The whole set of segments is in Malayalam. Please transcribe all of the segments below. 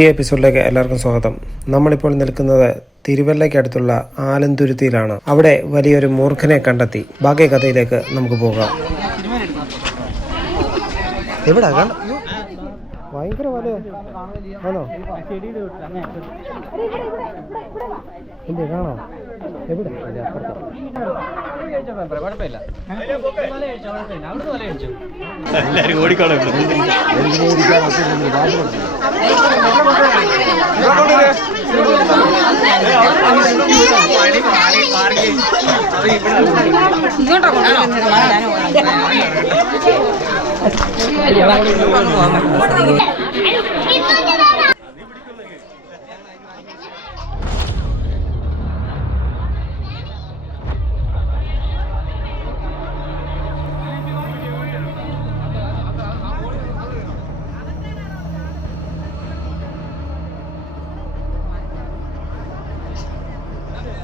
ഈ എപ്പിസോഡിലേക്ക് എല്ലാവർക്കും സ്വാഗതം. നമ്മളിപ്പോൾ നിൽക്കുന്നത് തിരുവല്ലയ്ക്ക് അടുത്തുള്ള ആലന്തുരുത്തിയിലാണ്. അവിടെ വലിയൊരു മൂർഖനെ കണ്ടെത്തി. ബാക്കി കഥയിലേക്ക് നമുക്ക് പോകാം. എവിടാ? ഭയങ്കര വലയാ? ആണോ? എന്ത് കാണോ? എവിടെ? ഇങ്ങോട്ടോ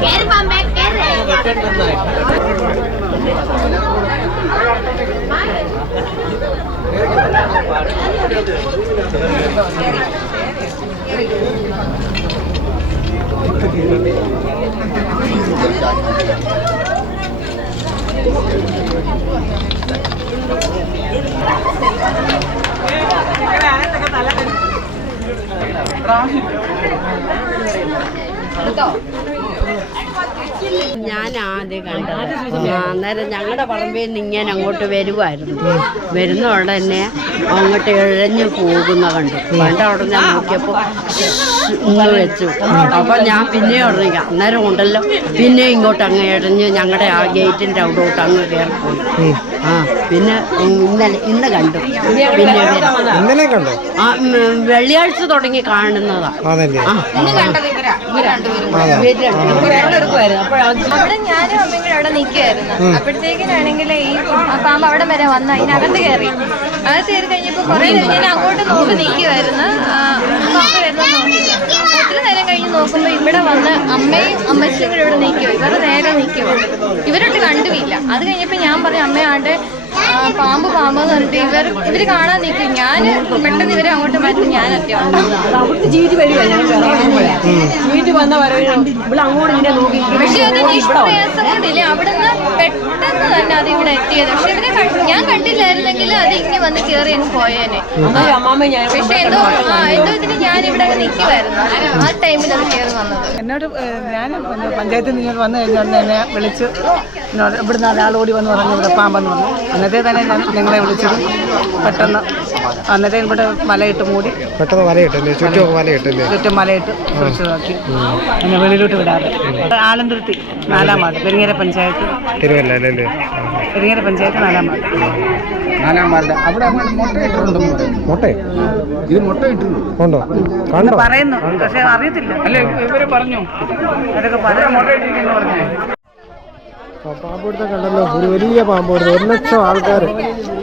കേറ്. ഞാൻ ആദ്യം കണ്ടത് അന്നേരം ഞങ്ങളുടെ പറമ്പിൽ നിന്ന് ഇങ്ങനെ അങ്ങോട്ട് വരുമായിരുന്നു വരുന്ന ഉടനെ അങ്ങോട്ട് ഇഴഞ്ഞു പോകുന്ന കണ്ടു. കണ്ട അവിടെ ഞാൻ നോക്കിയപ്പോൾ ഇന്ന് വെച്ചു. അപ്പൊ ഞാൻ പിന്നെ ഉടനെ അന്നേരം ഉണ്ടല്ലോ. പിന്നെ ഇങ്ങോട്ട് അങ്ങ് ഇഴഞ്ഞ് ഞങ്ങളുടെ ആ ഗേറ്റിന്റെ അവിടോട്ട് അങ്ങ് കയറി പോയി. ആ പിന്നെ ഇന്നലെ ഇന്ന് കണ്ടു. പിന്നെ ഇന്നലെ കണ്ടോ? ആ വെള്ളിയാഴ്ച തുടങ്ങി കാണുന്നതാ. ആ. ഇവർ രണ്ടുപേരും. അവിടെ ഞാനും അമ്മയും കൂടെ അവിടെ നിൽക്കുകയായിരുന്നു അപ്പോഴത്തേക്കിനാണെങ്കിൽ ഈ പാമ്പ് അവിടെ വരെ വന്ന് അതിനകത്ത് കയറി. അത് കയറി കഴിഞ്ഞപ്പോൾ കുറേ നേരം ഞാൻ അങ്ങോട്ട് നോക്കി നിൽക്കുമായിരുന്നു പാമ്പ് വരുന്ന ഒത്തിരി നേരം കഴിഞ്ഞ് നോക്കുമ്പോൾ ഇവിടെ വന്ന് അമ്മയും അമ്മച്ചിയും കൂടെ ഇവിടെ നിൽക്കുമോ ഇവർ നേരെ നിൽക്കുമോ ഇവരൊട്ട് കണ്ടുമില്ല. അത് കഴിഞ്ഞപ്പോൾ ഞാൻ പറഞ്ഞു അമ്മയാണ്ട് പാമ്പ് പാമ്പ് എന്ന് പറഞ്ഞിട്ട് ഇവർ ഇവർ കാണാൻ നിൽക്കും. ഞാൻ പെട്ടെന്ന് ഇവരെ അങ്ങോട്ട് മാറ്റി. ഞാൻ അത്യാവശ്യം വരുവാ ജീറ്റ് വന്ന ഇവിടെ അങ്ങോട്ട് ഇങ്ങനെ നോക്കി പക്ഷെ അത് നിഷ്പ്രയാസം കൊണ്ടില്ല അവിടുന്ന് പെട്ടെന്ന് തന്നെ അത് ഇവിടെ എത്തിയത്. പക്ഷെ ഇവരെ ഞാൻ കണ്ടില്ലായിരുന്നെങ്കിൽ അത് ഇങ്ങനെ വന്ന് കയറി അങ്ങ് പോയേനെ. അമ്മാമ്മ ഞാൻ പക്ഷെ എന്തോ ആ എന്തോ ഇതിന് ഞാൻ ഇവിടെ അങ്ങ് നിൽക്കുമായിരുന്നു ആ ടൈമിൽ അത് കയറി വന്നത്. എന്നോട് ഞാൻ പഞ്ചായത്തിൽ നിന്ന് വന്നു കഴിഞ്ഞാൽ എന്നെ വിളിച്ച് ഇവിടുന്ന് ഒരാളോടി വന്ന് പറഞ്ഞു ഇവിടെ പാമ്പെന്ന് പറഞ്ഞു. അന്നത്തെ തന്നെ ഞാൻ നിങ്ങളെ വിളിച്ചത് പെട്ടെന്ന് അന്നത്തെ ഇവിടെ മലയിട്ട് മൂടി. പെട്ടെന്ന് വലയിട്ടല്ലേ? ചുറ്റും വലയിട്ടല്ലേ? ചുറ്റും മലയിട്ട് സുരക്ഷിതമാക്കി എന്നെ വെളിയിലോട്ട് വിടാതെ. ആലന്തുരുത്തി നാലാം വാർഡ് പെരിങ്ങര പഞ്ചായത്ത്. തിരുവല്ല അല്ലേ പെരിങ്ങര പഞ്ചായത്ത് നാലാം വാർഡ്. നാലാം വാർഡ്. അവിടെ മുട്ട ഇട്ടിട്ടുണ്ടോ മുട്ടേ? ഇത് മുട്ട ഇട്ടിട്ടുണ്ട്. ഉണ്ടോ? കണ്ടോ? പറയുന്നു പക്ഷെ അറിയത്തില്ല. അല്ലേ ഇവർ പറഞ്ഞു. അതൊക്കെ പറയാൻ മുട്ട ഇട്ടിട്ടുണ്ടെന്ന് പറഞ്ഞേ. ആ പാമ്പ് പിടുത്തം കണ്ടല്ലോ. ഒരു വലിയ പാമ്പ് പിടുത്തം ഒരു ലക്ഷം ആൾക്കാർ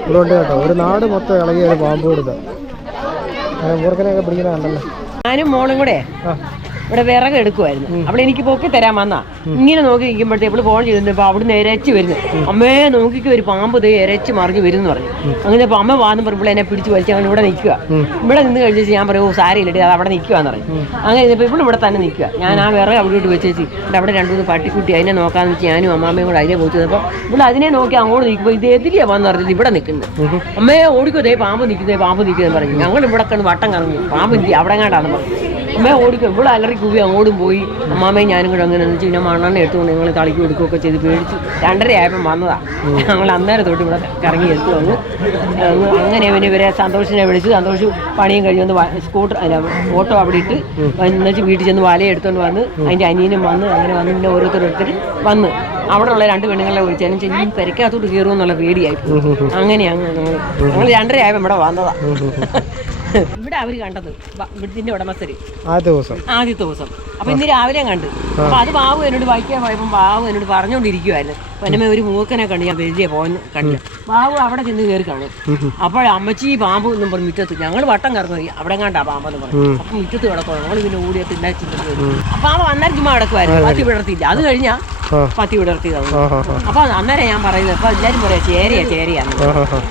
ഉള്ളതുകൊണ്ട് കേട്ടോ. ഒരു നാട് മൊത്തം ഇളകിയ ഒരു പാമ്പ് പിടുത്തം അങ്ങനെ മൂർഖനെയൊക്കെ പിടിക്കുന്ന കണ്ടല്ലോ. ഞാനും മോളും കൂടെ. ഇവിടെ വിറക് എടുക്കുമായിരുന്നു അവിടെ എനിക്ക് പൊക്കി തരാൻ വന്നാ. ഇങ്ങനെ നോക്കി നിൽക്കുമ്പോഴത്തേക്ക് അവൾ ഫോൺ ചെയ്തിരുന്നപ്പോൾ അവിടുന്ന് ഇരച്ച് വരുന്നു. അമ്മയെ നോക്കിക്ക് ഒരു പാമ്പ് ദേ ഇരച്ച് മറിഞ്ഞ് വരുന്നു പറഞ്ഞു. അങ്ങനെ ഇപ്പൊ അമ്മ വാന്ന് പറയുമ്പോൾ എന്നെ പിടിച്ച് വലിച്ച് അവൻ ഇവിടെ നിൽക്കുക. ഇവിടെ നിന്ന് കഴിഞ്ഞിട്ട് ഞാൻ പറയും "ഓ, സാരിയില്ലടി അത് അവിടെ നിൽക്കുകയെന്ന് പറഞ്ഞു അങ്ങനെ ഇപ്പൊ ഇവിടെ ഇവിടെ തന്നെ നിൽക്കുക. ഞാൻ ആ വിറക് അവിടെ ഇട്ട് വെച്ചേച്ചി ഇവിടെ അവിടെ രണ്ടു മൂന്ന് പട്ടിക്കുട്ടി അതിനെ നോക്കാന്ന് വെച്ച് ഞാനും അമ്മാമ്മയും കൂടെ അതിനെ പോയി അപ്പോൾ ഇവിടെ അതിനെ നോക്കി അങ്ങോട്ട് നിൽക്കുമ്പോൾ ഇത് എതിരിയാ വന്ന് പറഞ്ഞത് ഇവിടെ നിൽക്കുന്നത് അമ്മയെ ഓടിക്കോ ദേ പാമ്പ് നിൽക്കുന്നേ പാമ്പ് നിൽക്കുന്നത് പറഞ്ഞു. ഞങ്ങൾ ഇവിടെ കണ്ട് വട്ടം കറങ്ങി. പാമ്പ് അവിടെ കണ്ടാണെന്ന് പറഞ്ഞു. അമ്മയെ ഓടിക്കും. ഇവിടെ അലറി കൂവി അങ്ങോട്ടും പോയി. അമ്മാമ്മയും ഞാനും കൂടെ അങ്ങനെ വെച്ച് പിന്നെ മണ്ണെണ്ണ എടുത്തുകൊണ്ട് ഞങ്ങൾ തളിക്ക് എടുക്കുകയൊക്കെ ചെയ്ത് പേടിച്ച് രണ്ടര ആയപ്പം വന്നതാ. ഞങ്ങൾ അന്നേരം തൊട്ട് ഇവിടെ കറങ്ങി എടുത്തു വന്നു. അങ്ങനെ പിന്നെ ഇവരെ സന്തോഷിനെ വിളിച്ച് സന്തോഷ് പണിയും കഴിഞ്ഞ് വന്ന് സ്കൂട്ടർ അല്ല ഓട്ടോ അവിടെ ഇട്ട് എന്നുവെച്ച് വീട്ടിൽ ചെന്ന് വല എടുത്തുകൊണ്ട് വന്ന് അതിന്റെ അനിയനും വന്ന് അങ്ങനെ വന്ന് പിന്നെ ഓരോരുത്തരോരുത്തർ വന്ന്. അവിടെ ഉള്ള രണ്ട് പെണ്ണുങ്ങളെ വിളിച്ചാലും ചെന്ന് പെരക്കകത്തോട്ട് കയറുമെന്നുള്ള പേടിയായി. അങ്ങനെയാണ് ഞങ്ങൾ ഞങ്ങൾ രണ്ടര ആയപ്പോൾ ഇവിടെ വന്നതാ. ഇവിടെ അവർ കണ്ടത് ഇവിടത്തിന്റെ വീട്ടിന്റെ ഉടമസ്ഥര്. ആദ്യ ദിവസം. ആദ്യത്തെ ദിവസം. അപ്പൊ ഇന്ന് രാവിലെ കണ്ട്. അപ്പൊ അത് ബാബു എന്നോട് വായിക്കാൻ പോയപ്പോ ബാബു എന്നോട് പറഞ്ഞോണ്ടിരിക്കുവായിരുന്നു. പിന്നെ ഒരു മൂക്കനെ കണ്ട് ഞാൻ വലിയ പോന്ന് കണ്ടില്ല ബാബു അവിടെ ചെന്ന് കയറി കാണും. അപ്പോൾ അമ്മച്ചി പാമ്പ് എന്നും പറഞ്ഞു മുറ്റത്ത് ഞങ്ങൾ വട്ടം കറങ്ങി അവിടെ കണ്ടാ പാമ്പെന്ന് പറഞ്ഞു. അപ്പൊ മുറ്റത്ത് കിടക്കും ഞങ്ങൾ പിന്നെ ഓടിയത്ത് ചിന്തിച്ചു അപ്പൊ വന്നാൽ ചുമ്മാ കിടക്കുമായിരുന്നു അത് വിടർത്തിയില്ല. അത് കഴിഞ്ഞാ പത്തി വിടർത്തിയതാണ് അപ്പൊ അന്നേരം ഞാൻ പറയുന്നത് അപ്പൊ എല്ലാരും പറയാ ചേരിയാ ചേരിയാന്ന്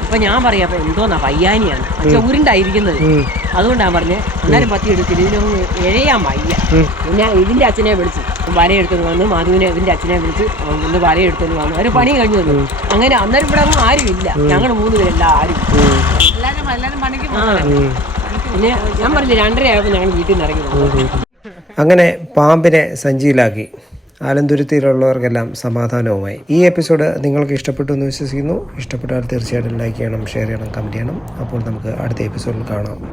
അപ്പൊ ഞാൻ പറയാ എന്തോന്നാ പയ്യാനിയാണ് പക്ഷെ ഉരുണ്ടായിരിക്കുന്നത്. അതുകൊണ്ടാ പറഞ്ഞത് അന്നേരം പത്തി എടുത്തില്ല ഇതിനൊന്ന് എഴയാൻ വയ്യ. പിന്നെ ഇതിന്റെ അച്ഛനെ വിളിച്ചു വലയെടുത്തുകൊണ്ട് വന്ന് മാധുവിനെ ഇതിന്റെ അച്ഛനെ വിളിച്ച് ഒന്ന് വലയെടുത്തുകൊണ്ട് വന്നു അവർ പണി കഴിഞ്ഞു വന്നു. അങ്ങനെ അന്നേരം ഇവിടെ ഒന്നും ആരും ഇല്ല. ഞങ്ങൾ മൂന്ന് പേരല്ല ആരും എല്ലാരും എല്ലാവരും പണിക്ക് പിന്നെ ഞാൻ പറഞ്ഞു രണ്ടര ആയപ്പോൾ ഞങ്ങൾ വീട്ടിൽ നിന്ന് ഇറങ്ങി വന്നു. അങ്ങനെ പാമ്പിനെ സഞ്ചിയിലാക്കി. ആലന്തുരുത്തിയിലുള്ളവർക്കെല്ലാം സമാധാനവുമായി. ഈ എപ്പിസോഡ് നിങ്ങൾക്ക് ഇഷ്ടപ്പെട്ടു എന്ന് വിശ്വസിക്കുന്നു. ഇഷ്ടപ്പെട്ടാൽ തീർച്ചയായിട്ടും ലൈക്ക് ചെയ്യണം ഷെയർ ചെയ്യണം കമന്റ് ചെയ്യണം. അപ്പോൾ നമുക്ക് അടുത്ത എപ്പിസോഡിൽ കാണാം.